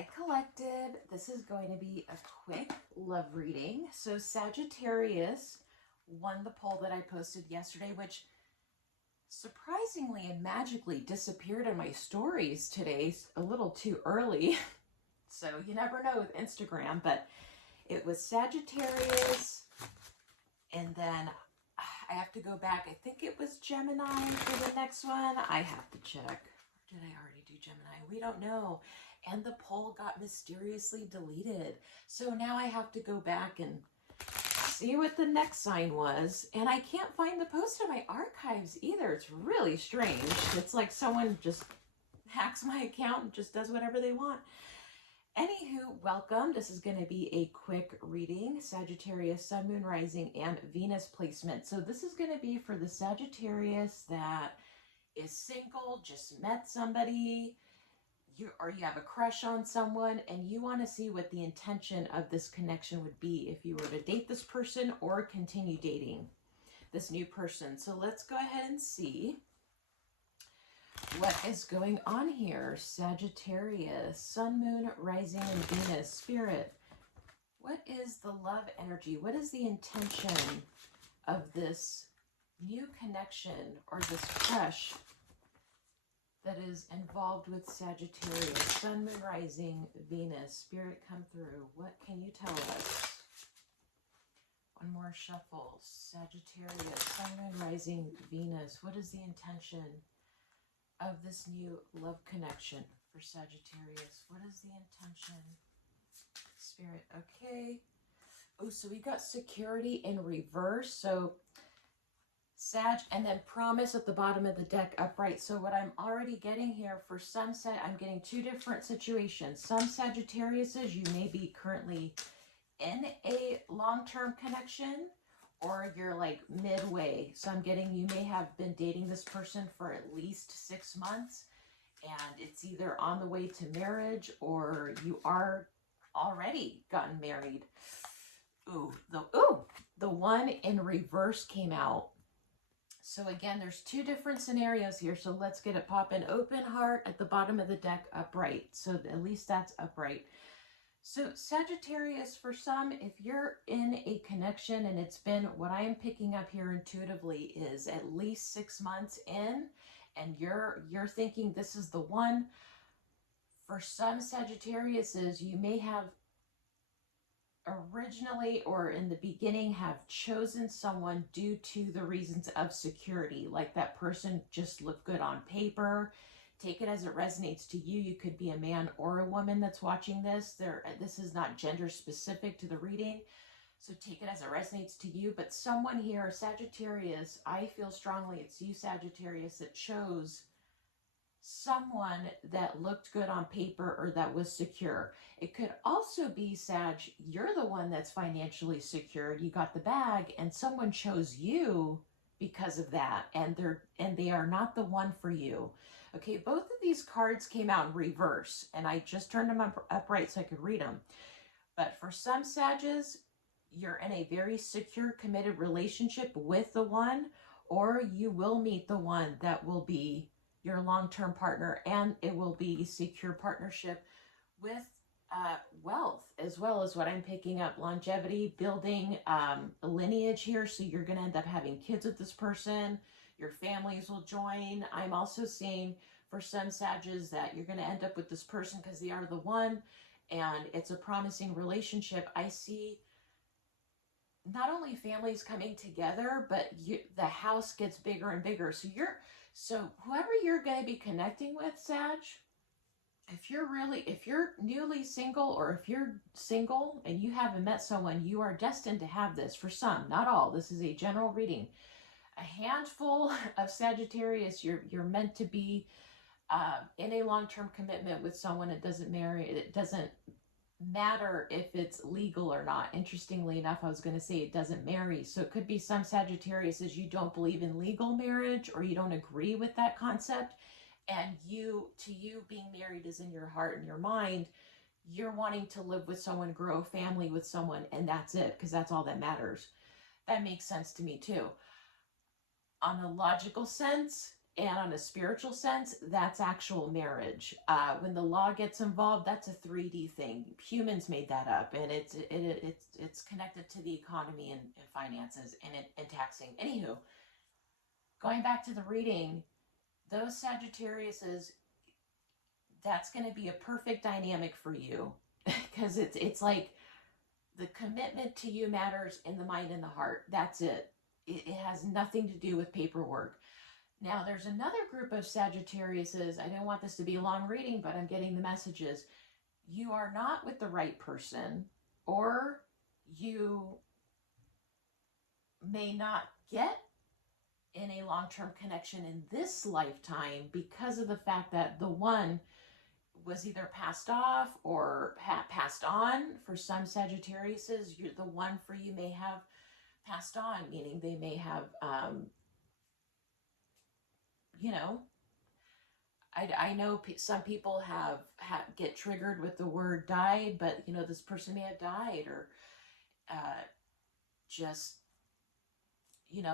Hi Collective, this is going to be a quick love reading. So Sagittarius won the poll that I posted yesterday, which surprisingly and magically disappeared in my stories today a little too early. So you never know with Instagram, but it was Sagittarius, and then I have to go back. I think it was Gemini for the next one. I have to check. Did I already do Gemini? We don't know. And the poll got mysteriously deleted. So now I have to go back and see what the next sign was. And I can't find the post in my archives either. It's really strange. It's like someone just hacks my account and just does whatever they want. Anywho, welcome. This is going to be a quick reading. Sagittarius, Sun, Moon, Rising, and Venus placement. So this is going to be for the Sagittarius that is single, just met somebody, you have a crush on someone, and you want to see what the intention of this connection would be if you were to date this person or continue dating this new person. So let's go ahead and see what is going on here. Sagittarius, Sun, Moon, Rising, and Venus. Spirit, what is the love energy? What is the intention of this new connection or this crush that is involved with Sagittarius? Sun, Moon, Rising, Venus. Spirit, come through. What can you tell us? One more shuffle. Sagittarius, Sun, Moon, Rising, Venus. What is the intention of this new love connection for Sagittarius? What is the intention? Spirit, okay. Oh, so we got security in reverse. So Sag, and then promise at the bottom of the deck upright. So what I'm already getting here for some I'm getting two different situations. Some Sagittariuses, you may be currently in a long-term connection, or you're like midway. So I'm getting you may have been dating this person for at least 6 months, and it's either on the way to marriage or you are already gotten married. The one in reverse came out. So again, there's two different scenarios here. So let's get it popping. Open heart at the bottom of the deck, upright. So at least that's upright. So Sagittarius, for some, if you're in a connection and it's been, what I am picking up here intuitively is at least 6 months in, and you're thinking this is the one. For some Sagittariuses, you may have originally or in the beginning have chosen someone due to the reasons of security, like that person just looked good on paper. Take it as it resonates to you. You could be a man or a woman that's watching this. This is not gender specific to the reading, so take it as it resonates to you. But someone here, Sagittarius, I feel strongly it's you, Sagittarius, that chose someone that looked good on paper or that was secure. It could also be, Sag, you're the one that's financially secure. You got the bag and someone chose you because of that, and they are not the one for you. Okay, both of these cards came out in reverse, and I just turned them upright so I could read them. But for some Sages, you're in a very secure, committed relationship with the one, or you will meet the one that will be your long-term partner, and it will be secure partnership with wealth, as well as what I'm picking up, longevity, building a lineage here. So you're going to end up having kids with this person. Your families will join. I'm also seeing for some Sages that you're going to end up with this person because they are the one, and it's a promising relationship. I see not only families coming together, but the house gets bigger and bigger. So whoever you're going to be connecting with, Sag, if you're newly single, or if you're single and you haven't met someone, you are destined to have this. For some, not all. This is a general reading. A handful of Sagittarius, you're meant to be in a long-term commitment with someone. It doesn't matter if it's legal or not. Interestingly enough, I was going to say it doesn't marry. So it could be some Sagittarius as you don't believe in legal marriage, or you don't agree with that concept, and to you being married is in your heart and your mind. You're wanting to live with someone, grow a family with someone, and that's it, because that's all that matters. That makes sense to me too. On a logical sense, And on a spiritual sense, that's actual marriage. When the law gets involved, that's a 3D thing. Humans made that up, and it's connected to the economy and finances and taxing. Anywho, going back to the reading, those Sagittariuses, that's going to be a perfect dynamic for you because it's like the commitment to you matters in the mind and the heart. That's it. It has nothing to do with paperwork. Now, there's another group of Sagittariuses. I don't want this to be a long reading, but I'm getting the messages. You are not with the right person, or you may not get in a long-term connection in this lifetime because of the fact that the one was either passed off or passed on. For some Sagittariuses, the one for you may have passed on, meaning they may have, I know some people get triggered with the word died, but this person may have died, or just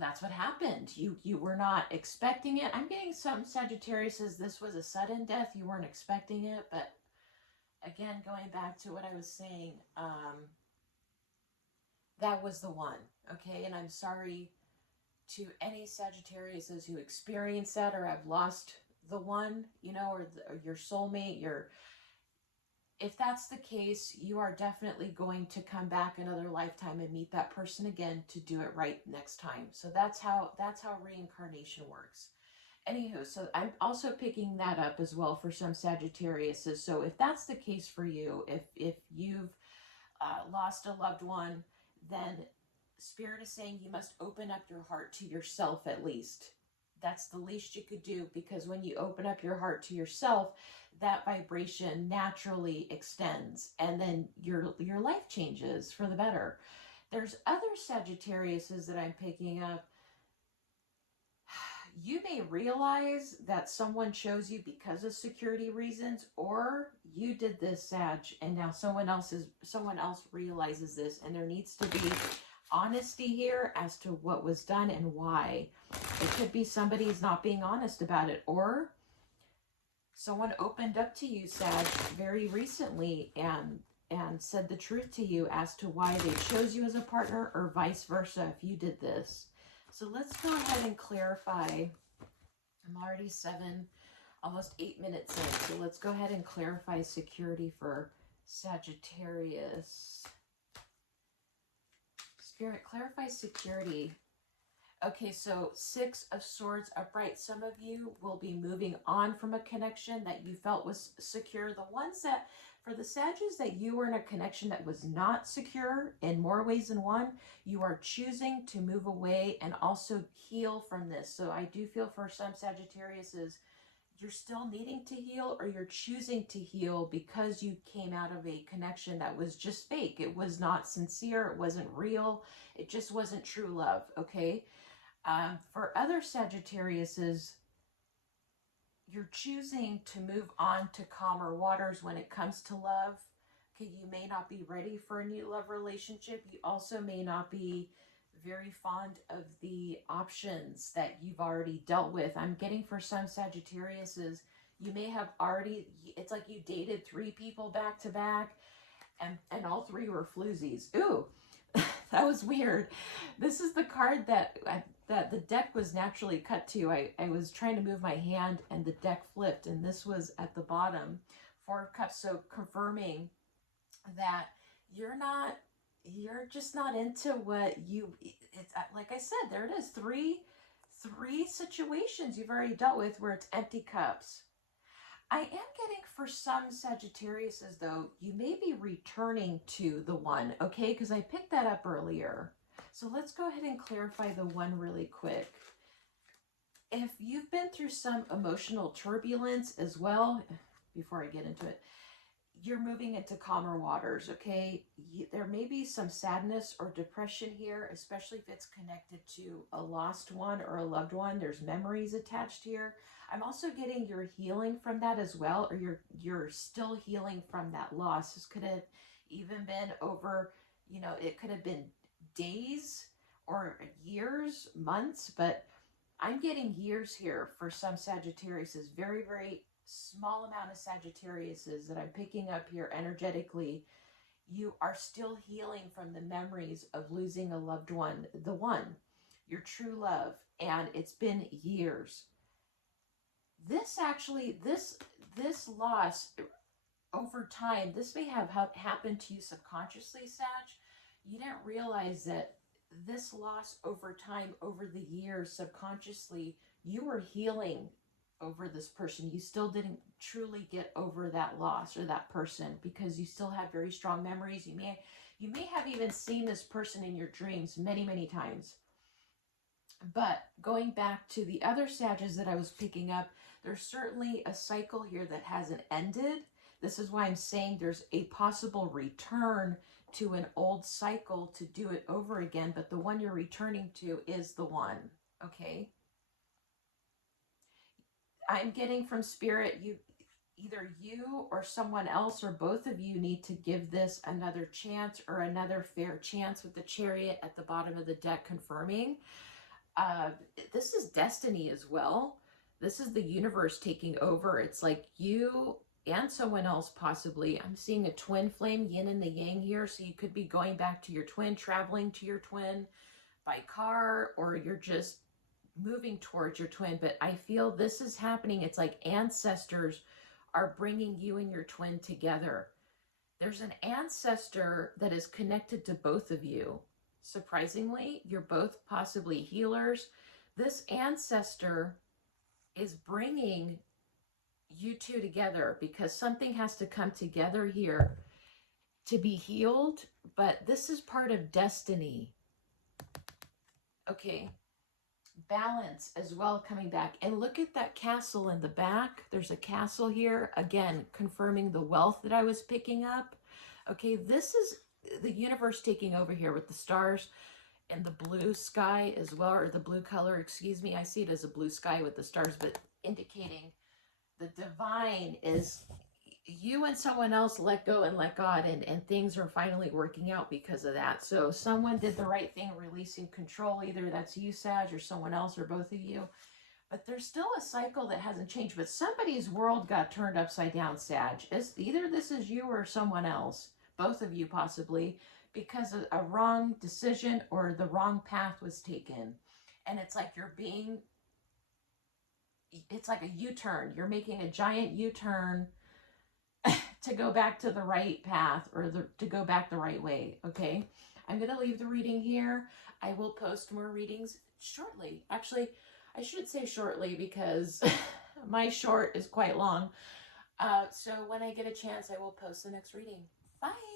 that's what happened. You were not expecting it. I'm getting some Sagittariuses, this was a sudden death, you weren't expecting it. But again, going back to what I was saying, that was the one. Okay, and I'm sorry to any Sagittariuses who experience that or have lost the one, or your soulmate. If that's the case, you are definitely going to come back another lifetime and meet that person again to do it right next time. So that's how reincarnation works. Anywho, so I'm also picking that up as well for some Sagittariuses. So if that's the case for you, if you've lost a loved one, then Spirit is saying you must open up your heart to yourself at least. That's the least you could do, because when you open up your heart to yourself, that vibration naturally extends, and then your life changes for the better. There's other Sagittariuses that I'm picking up. You may realize that someone chose you because of security reasons, or you did this, Sag, and now someone else realizes this, and there needs to be honesty here as to what was done and why. It could be somebody's not being honest about it, or someone opened up to you, Sag, very recently and said the truth to you as to why they chose you as a partner, or vice versa if you did this. So let's go ahead and clarify. I'm already almost 8 minutes in, so let's go ahead and clarify security for Sagittarius. Spirit, clarify security. Okay, so 6 of Swords upright. Some of you will be moving on from a connection that you felt was secure. The ones that, for the Sagittarius, that you were in a connection that was not secure in more ways than one, you are choosing to move away and also heal from this. So I do feel for some Sagittariuses, you're still needing to heal, or you're choosing to heal because you came out of a connection that was just fake. It was not sincere. It wasn't real. It just wasn't true love, okay? For other Sagittariuses, you're choosing to move on to calmer waters when it comes to love. Okay, you may not be ready for a new love relationship. You also may not be very fond of the options that you've already dealt with. I'm getting for some Sagittariuses, you may have already, it's like you dated 3 people back to back, and all 3 were floozies. Ooh, that was weird. This is the card that the deck was naturally cut to. I was trying to move my hand and the deck flipped, and this was at the bottom, 4 of Cups. So confirming that you're just not into what it's like I said, there it is, 3 situations you've already dealt with where it's empty cups. I am getting for some Sagittariuses, though, you may be returning to the one, okay? Because I picked that up earlier. So let's go ahead and clarify the one really quick. If you've been through some emotional turbulence as well, before I get into it, you're moving into calmer waters, okay? There may be some sadness or depression here, especially if it's connected to a lost one or a loved one. There's memories attached here. I'm also getting you're healing from that as well, or you're still healing from that loss. This could have even been over, it could have been days or years, months, but I'm getting years here for some Sagittariuses, very, very small amount of Sagittariuses that I'm picking up here energetically. You are still healing from the memories of losing a loved one, the one, your true love, and it's been years. This actually, this loss over time, this may have happened to you subconsciously, Sag. You didn't realize that this loss over time, over the years, subconsciously, you were healing over this person. You still didn't truly get over that loss or that person because you still had very strong memories. You may have even seen this person in your dreams many, many times. But going back to the other Sages that I was picking up, there's certainly a cycle here that hasn't ended. This is why I'm saying there's a possible return to an old cycle to do it over again, but the one you're returning to is the one, okay? I'm getting from Spirit, either you or someone else or both of you need to give this another chance or another fair chance with the Chariot at the bottom of the deck confirming. This is destiny as well. This is the universe taking over. It's like you and someone else possibly. I'm seeing a twin flame, yin and the yang here. So you could be going back to your twin, traveling to your twin by car, or you're just moving towards your twin. But I feel this is happening. It's like ancestors are bringing you and your twin together. There's an ancestor that is connected to both of you. Surprisingly, you're both possibly healers. This ancestor is bringing you two together because something has to come together here to be healed, but this is part of destiny. Okay, balance as well coming back. And look at that castle in the back. There's a castle here, again, confirming the wealth that I was picking up. Okay, this is the universe taking over here with the stars and the blue sky as well, or the blue color, excuse me. I see it as a blue sky with the stars, but indicating the divine is you and someone else let go and let God, and things are finally working out because of that. So someone did the right thing, releasing control. Either that's you, Sag, or someone else, or both of you. But there's still a cycle that hasn't changed. But somebody's world got turned upside down, Sag. Either this is you or someone else, both of you possibly, because a wrong decision or the wrong path was taken. And it's like it's like a U-turn. You're making a giant U-turn to go back to the right path, or to go back the right way, okay? I'm going to leave the reading here. I will post more readings shortly. Actually, I should say shortly because my short is quite long. So when I get a chance, I will post the next reading. Bye.